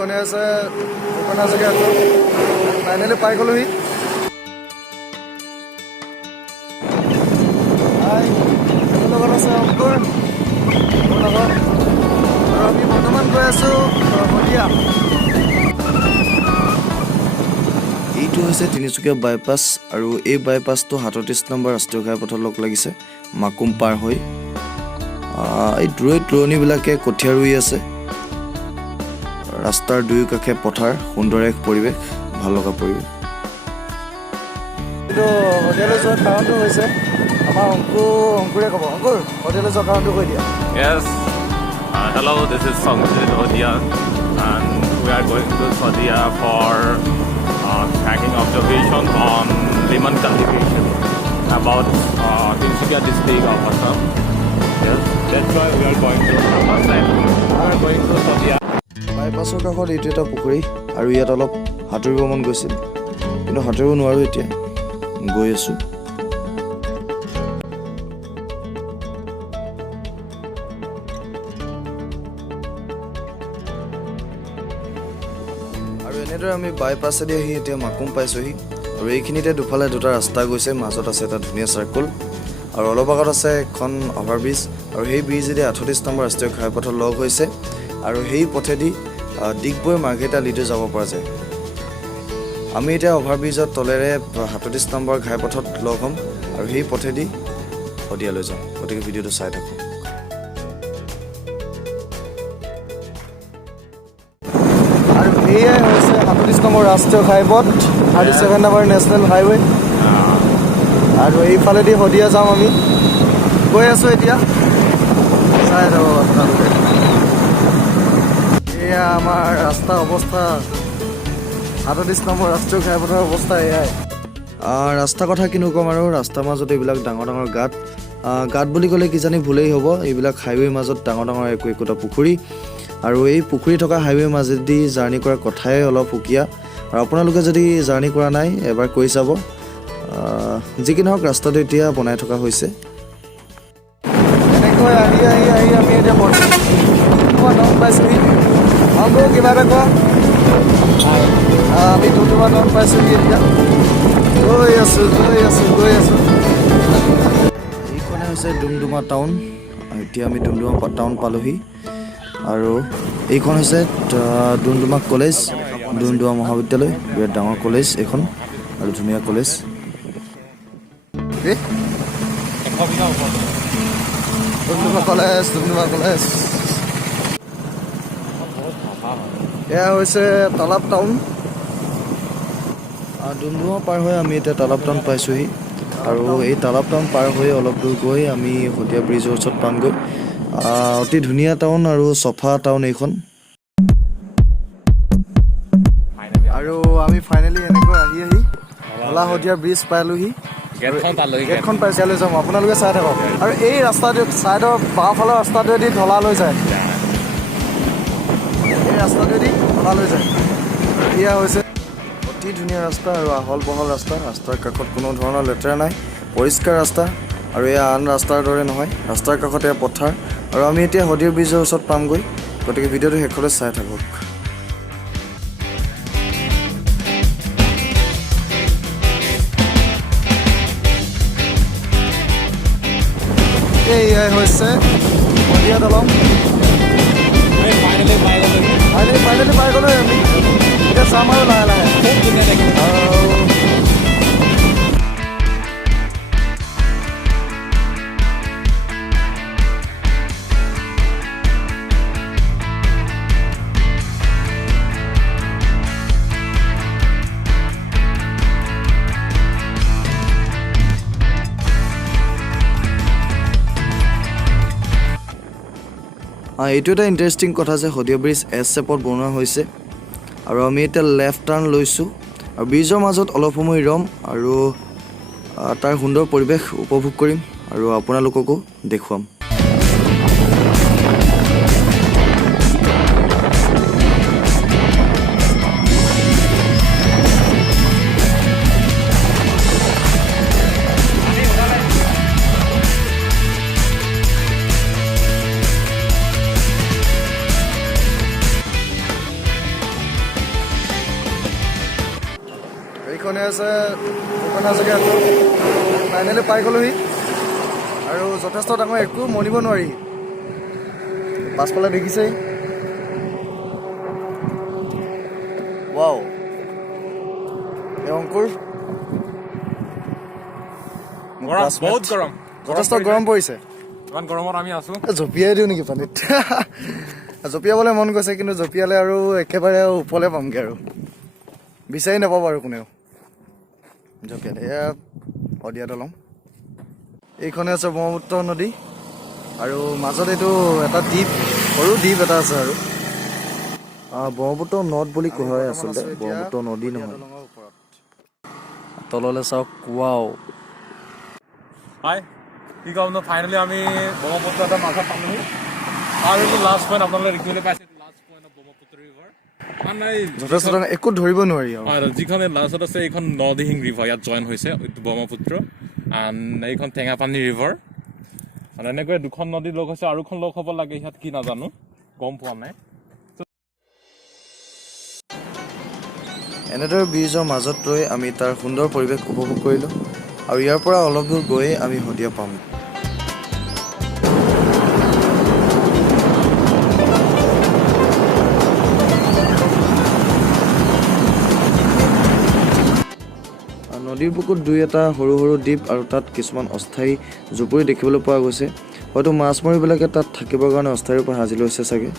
এইখনে আছে ভূপেন হাজৰিকা সেতু ফাইনেলি পাই গ'লোহি লগত আছে অংকুৰ মোৰ লগত আৰু আমি বৰ্তমান গৈ আছোঁ শদিয়া এইটো হৈছে তিনিচুকীয়া বাইপাছ আৰু এই বাইপাছটো ৩৭ নম্বৰ ৰাষ্ট্ৰীয় ঘাইপথত লগ লাগিছে মাকুম পাৰ হৈ এই দূৰণিবিলাকে কঠীয়া ৰুই আছে ৰাস্তাৰ দুয়ো কাষে পথাৰ সুন্দৰ এক পৰিৱেশ ভাল লগা পৰিৱেশ এইটো হোটেললৈ যোৱা কাৰণটো হৈছে আমাৰ অংকুৰে ক'ব অংকুৰ হোটেললৈ যোৱা কাৰণটো কৈ দিয়া Yes, hello, this is Saikia and we are going to Saikia for tracking observation on lemon cultivation about Tinsukia District of Assam. Yes, that's why we are going to Assam. We are going to Saikia. বাইপাছৰ কাষত এইটো এটা পুখুৰী আৰু ইয়াত অলপ সাঁতুৰিব মন গৈছিল কিন্তু সাঁতুৰিব নোৱাৰোঁ এতিয়া গৈ আছোঁ আৰু এনেদৰে আমি বাইপাছেদি আহি এতিয়া মাকুম পাইছোঁহি আৰু এইখিনিতে দুফালে দুটা ৰাস্তা গৈছে মাজত আছে এটা ধুনীয়া চাৰ্কুল আৰু অলপ আগত আছে এখন অভাৰব্ৰিজ আৰু সেই ব্ৰিজেদি ৩৮ নম্বৰ ৰাষ্ট্ৰীয় ঘাইপথত লগ হৈছে আৰু সেই পথেদি ডিগবৈ মাৰ্ঘেৰিটা লিডু যাব পৰা যায় আমি এতিয়া অভাৰব্ৰিজৰ তলেৰে ৩৭ নম্বৰ ঘাইপথত লগ হ'ম আৰু সেই পথেদি শদিয়ালৈ যাম গতিকে ভিডিঅ'টো চাই থাকোঁ আৰু এয়াই হৈছে ৩৭ নম্বৰ ৰাষ্ট্ৰীয় ঘাইপথ 37 নম্বৰ নেশ্যনেল হাইৱে আৰু এইফালেদি শদিয়া যাম আমি গৈ আছোঁ এতিয়া চাই যাব আপোনালোকে এয়া আমাৰ ৰাস্তাৰ অৱস্থা ৩৮ নম্বৰ ৰাষ্ট্ৰীয় ঘাইপথৰ অৱস্থা এয়াই ৰাস্তাৰ কথা কিনো ক'ম আৰু ৰাস্তাৰ মাজত এইবিলাক ডাঙৰ ডাঙৰ গাঁত বুলি ক'লে কিজানি ভুলেই হ'ব এইবিলাক হাইৱেৰ মাজত ডাঙৰ ডাঙৰ একোটা পুখুৰী আৰু এই পুখুৰী থকা হাইৱেৰ মাজেদি জাৰ্ণি কৰাৰ কথাই অলপ সুকীয়া আৰু আপোনালোকে যদি জাৰ্ণি কৰা নাই এবাৰ কৈ চাব যি কি নহওক ৰাস্তাটো এতিয়া বনাই থকা হৈছে এনেকৈ আহি আমি এতিয়া টাউন পাইছোঁহি কিবা এটা কোৱা আমি ডুমডুমা টাউন পাইছোঁহি এতিয়া গৈ আছোঁ এইখনে হৈছে ডুমডুমা টাউন এতিয়া আমি ডুমডুমা টাউন পালোহি আৰু এইখন হৈছে ডুমডুমা কলেজ ডুমডুমা মহাবিদ্যালয় বিৰাট ডাঙৰ কলেজ এইখন আৰু ধুনীয়া কলেজ ডুমডুমা কলেজ এয়া হৈছে তালাব টাউন ডুমডুমা পাৰ হৈ আমি এতিয়া তালাব টাউন পাইছোঁহি আৰু এই তালাব টাউন পাৰ হৈ অলপ দূৰ গৈ আমি শদিয়া ব্ৰিজৰ ওচৰত পামগৈ অতি ধুনীয়া টাউন আৰু চফা টাউন এইখন আৰু আমি ফাইনেলি এনেকৈ আহি ঢলা শদিয়া ব্ৰিজ পালোহি গেটখন পাইছিয়ালৈ যাম আপোনালোকে চাই থাকক আৰু এই ৰাস্তাটো ছাইডৰ বাওঁফালৰ ৰাস্তাটোৱেদি ঢলালৈ যায় এই ৰাস্তাটোৱেদি ঢলালৈ যায় এয়া হৈছে অতি ধুনীয়া ৰাস্তা আৰু আহল বহল ৰাস্তাৰ কাষত কোনো ধৰণৰ লেতেৰা নাই পৰিষ্কাৰ ৰাস্তা আৰু এয়া আন ৰাস্তাৰ দৰে নহয় ৰাস্তাৰ কাষত এয়া পথাৰ আৰু আমি এতিয়া শদিয়া ব্ৰিজৰ ওচৰত পামগৈ গতিকে ভিডিঅ'টো শেষলৈ চাই থাকক এয়াই হৈছে শদিয়া দলং ফাইনেলি পাই গ'লো আমি এতিয়া চাম আৰু লাহে লাহে এইটো এটা ইণ্টাৰেষ্টিং কথা যে শদিয়া ব্ৰিজ এছ শেপত বনোৱা হৈছে আৰু আমি এতিয়া লেফ্ট টাৰ্ণ লৈছোঁ আৰু ব্ৰিজৰ মাজত অলপ সময় ৰ'ম আৰু তাৰ সুন্দৰ পৰিৱেশ উপভোগ কৰিম আৰু আপোনালোককো দেখুৱাম এইখনে আছে ভূপেন হাজৰিকা সেতু ফাইনেলি পাই গ'লোহি আৰু যথেষ্ট ডাঙৰ একো মনিব নোৱাৰি পাছফালে দেখিছেই ৱাও এই অংকুৰ বহুত গৰম যথেষ্ট গৰম পৰিছে ইমান গৰমত আমি আছো জঁপিয়াই দিওঁ নেকি পানীত জঁপিয়াবলৈ মন গৈছে কিন্তু জঁপিয়ালে আৰু একেবাৰে ওপৰলৈ পামগৈ আৰু বিচাৰি নাপাব আৰু কোনেও জঁপিয়ালে এয়া শদিয়া দলং এইখনে আছে ব্ৰহ্মপুত্ৰ নদী আৰু মাজত এইটো এটা দ্বীপ সৰু দ্বীপ এটা আছে আৰু ব্ৰহ্মপুত্ৰ নদ বুলি কোৱা হয় আচলতে ব্ৰহ্মপুত্ৰ নদী নহয় তললৈ চাওক ৱাও হাই কি ক'ম ন ফাইনেলি আমি ব্ৰহ্মপুত্ৰ এটা মাজত পালোহি আৰু লাষ্ট পইণ্ট আপোনালোকে দেখিবলৈ পাইছে last point of Brahmaputra river যথেষ্ট একো ধৰিব নোৱাৰি আৰু যিখন লাষ্টত আছে এইখন নদিহিং ৰিভাৰ ইয়াত জইন হৈছে ব্ৰহ্মপুত্ৰ এণ্ড এইখন টেঙাপানী ৰিভাৰ আৰু এনেকৈ দুখন নদী লগ হৈছে আৰু এখন লগ হ'ব লাগে ইয়াত কি নাজানো গম পোৱা নাই এনেদৰে ব্ৰিজৰ মাজত ৰৈ আমি তাৰ সুন্দৰ পৰিৱেশ উপভোগ কৰিলোঁ আৰু ইয়াৰ পৰা অলপ দূৰ গৈয়ে আমি শদিয়া পাম নদীৰ বুকুত দুই এটা সৰু সৰু দ্বীপ আৰু তাত কিছুমান অস্থায়ী জুপুৰি দেখিবলৈ পোৱা গৈছে হয়তো মাছমৰীবিলাকে তাত থাকিবৰ কাৰণে অস্থায়ী ৰূপে সাজি লৈছে চাগে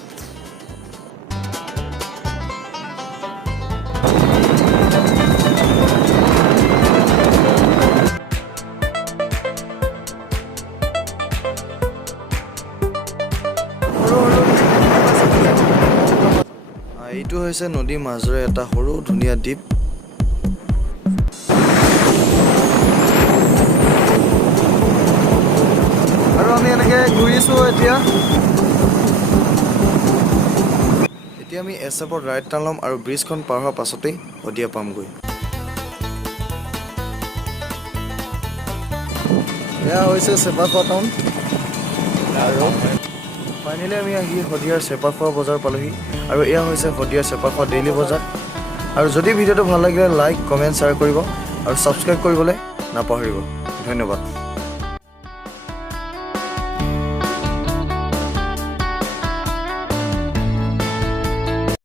এইটো হৈছে নদীৰ মাজৰে এটা সৰু ধুনীয়া দ্বীপ আৰু আমি এনেকৈ ঘূৰিছোঁ এতিয়া আমি এছএপত ৰাইট টাৰ্ণ ল'ম আৰু ব্ৰিজখন পাৰ হোৱাৰ পাছতেই শদিয়া পামগৈ এয়া হৈছে চেপাখোৱা টাউন আৰু ফাইনেলি আমি আহি শদিয়াৰ চেপাখোৱা বজাৰ পালোহি আৰু এয়া হৈছে শদিয়াৰ চেপাখোৱা ডেইলি বজাৰ আৰু যদি ভিডিঅ'টো ভাল লাগিলে লাইক কমেণ্ট শ্বেয়াৰ কৰিব আৰু ছাবস্ক্ৰাইব কৰিবলৈ নাপাহৰিব ধন্যবাদ